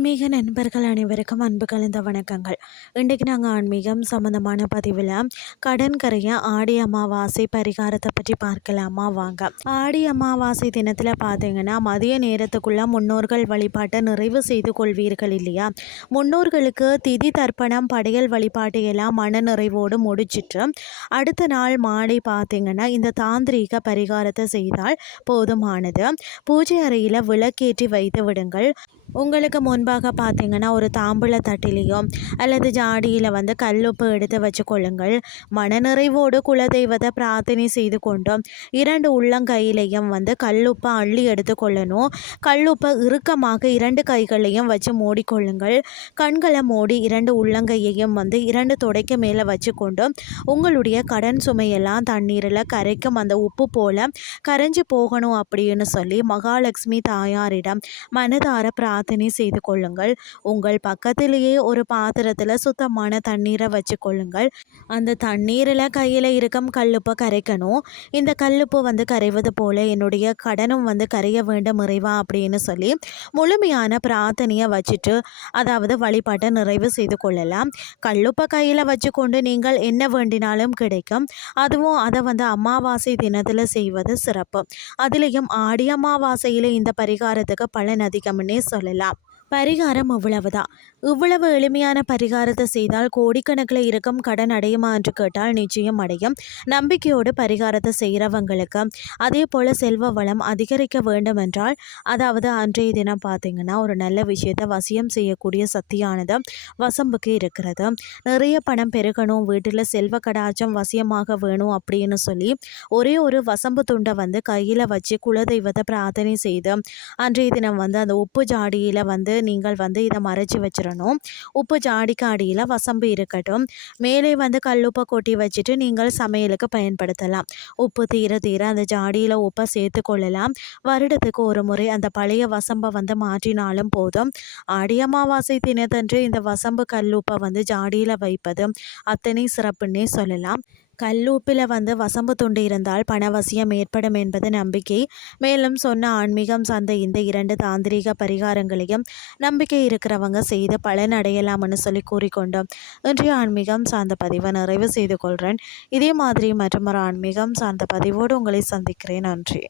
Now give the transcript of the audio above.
ஆன்மீக நண்பர்கள் அனைவருக்கும் அன்பு கலந்த வணக்கங்கள். இன்றைக்கு நாங்கள் ஆன்மீகம் சம்மந்தமான பதிவில் கடன் கரைய ஆடி அமாவாசை பரிகாரத்தை பற்றி பார்க்கலாமா வாங்க. ஆடி அமாவாசை தினத்தில் பார்த்தீங்கன்னா மதிய நேரத்துக்குள்ள முன்னோர்கள் வழிபாட்டை நிறைவு செய்து கொள்வீர்கள் இல்லையா. முன்னோர்களுக்கு திதி தர்ப்பணம் படையல் வழிபாட்டை எல்லாம் மன நிறைவோடு முடிச்சிட்டு அடுத்த நாள் மாலை பார்த்தீங்கன்னா இந்த தாந்திரீக பரிகாரத்தை செய்தால் போதுமானது. பூஜை அறையில் விளக்கேற்றி வைத்து விடுங்கள். உங்களுக்கு முன்பாக பார்த்தீங்கன்னா ஒரு தாம்பூல தட்டிலையோ அல்லது ஜாடியில் கல்லுப்பு எடுத்து வச்சுக்கொள்ளுங்கள். மனநிறைவோடு குலதெய்வத்தை பிரார்த்தனை செய்து கொண்டோம். 2 உள்ளங்கையிலையும் கல்லுப்பை அள்ளி எடுத்துக்கொள்ளணும். கல்லுப்பை இறுக்கமாக 2 கைகளையும் வச்சு மூடிக்கொள்ளுங்கள். கண்களை மூடி 2 உள்ளங்கையையும் 2 தொடைக்கு மேலே வச்சுக்கொண்டு உங்களுடைய கடன் சுமையெல்லாம் தண்ணீரில் கரைக்கும் அந்த உப்பு போல் கரைஞ்சி போகணும் அப்படின்னு சொல்லி மகாலட்சுமி தாயாரிடம் மனதார பிரார்த்தனை செய்து கொள்ளுங்கள். உங்கள் பக்கத்திலேயே ஒரு பாத்திரத்தில் சுத்தமான தண்ணீரை வச்சு கொள்ளுங்கள். அந்த தண்ணீரில் கையில் இருக்கும் கல்லுப்பை கரைக்கணும். இந்த கல்லுப்பு கரைவது போல என்னுடைய கடனும் கரைய வேண்டும் இறைவா அப்படின்னு சொல்லி முழுமையான பிரார்த்தனையை வச்சுட்டு அதாவது வழிபாட்டை நிறைவு செய்து கொள்ளலாம். கல்லுப்பை கையில் வச்சு கொண்டு நீங்கள் என்ன வேண்டினாலும் கிடைக்கும். அதுவும் அதை அமாவாசை தினத்தில் செய்வது சிறப்பு. அதுலேயும் ஆடி அமாவாசையில் இந்த பரிகாரத்துக்கு பலன் அதிகம்னே சொல்லலாம். பரிகாரம் அவ்வளவுதான். இவ்வளவு எளிமையான பரிகாரத்தை செய்தால் கோடிக்கணக்கில் இருக்கும் கடன் அடையுமா என்று கேட்டால் நிச்சயம் அடையும். நம்பிக்கையோடு பரிகாரத்தை செய்கிறவங்களுக்கு அதே போல் செல்வ வளம் அதிகரிக்க வேண்டும் என்றால் அதாவது அன்றைய தினம் பார்த்திங்கன்னா ஒரு நல்ல விஷயத்தை வசியம் செய்யக்கூடிய சக்தியானது வசம்புக்கு இருக்கிறது. நிறைய பணம் பெருகணும், வீட்டில் செல்வ கடாச்சம் வசியமாக வேணும் அப்படின்னு சொல்லி ஒரே ஒரு வசம்பு துண்டை கையில் வச்சு குலதெய்வத்தை பிரார்த்தனை செய்து அன்றைய தினம் அந்த உப்பு ஜாடியில் நீங்கள் இதை மறைச்சி வச்சிடணும். உப்பு ஜாடிக்கு அடியில் வசம்பு இருக்கட்டும். மேலே கல்லுப்பை கொட்டி வச்சுட்டு நீங்கள் சமையலுக்கு பயன்படுத்தலாம். உப்பு தீர தீர அந்த ஜாடியில் உப்பை சேர்த்து கொள்ளலாம். வருடத்துக்கு ஒரு முறை அந்த பழைய வசம்பை மாற்றினாலும் போதும். ஆடி அமாவாசை தினத்தன்று இந்த வசம்பு கல்லுப்பை ஜாடியில் வைப்பது அத்தனை சிறப்புன்னே சொல்லலாம். கல்லூப்பில் வசம்பு துண்டு இருந்தால் பணவசியம் ஏற்படும் என்பது நம்பிக்கை. மேலும் சொன்ன ஆன்மீகம் சார்ந்த இந்த 2 தாந்திரீக பரிகாரங்களையும் நம்பிக்கை இருக்கிறவங்க செய்து பலன் அடையலாம்னு சொல்லி கூறிக்கொண்டோம். இன்றைய ஆன்மீகம் சார்ந்த பதிவை நிறைவு செய்து கொள்கிறேன். இதே மாதிரி மற்றொரு ஆன்மீகம் சார்ந்த பதிவோடு உங்களை சந்திக்கிறேன். நன்றி.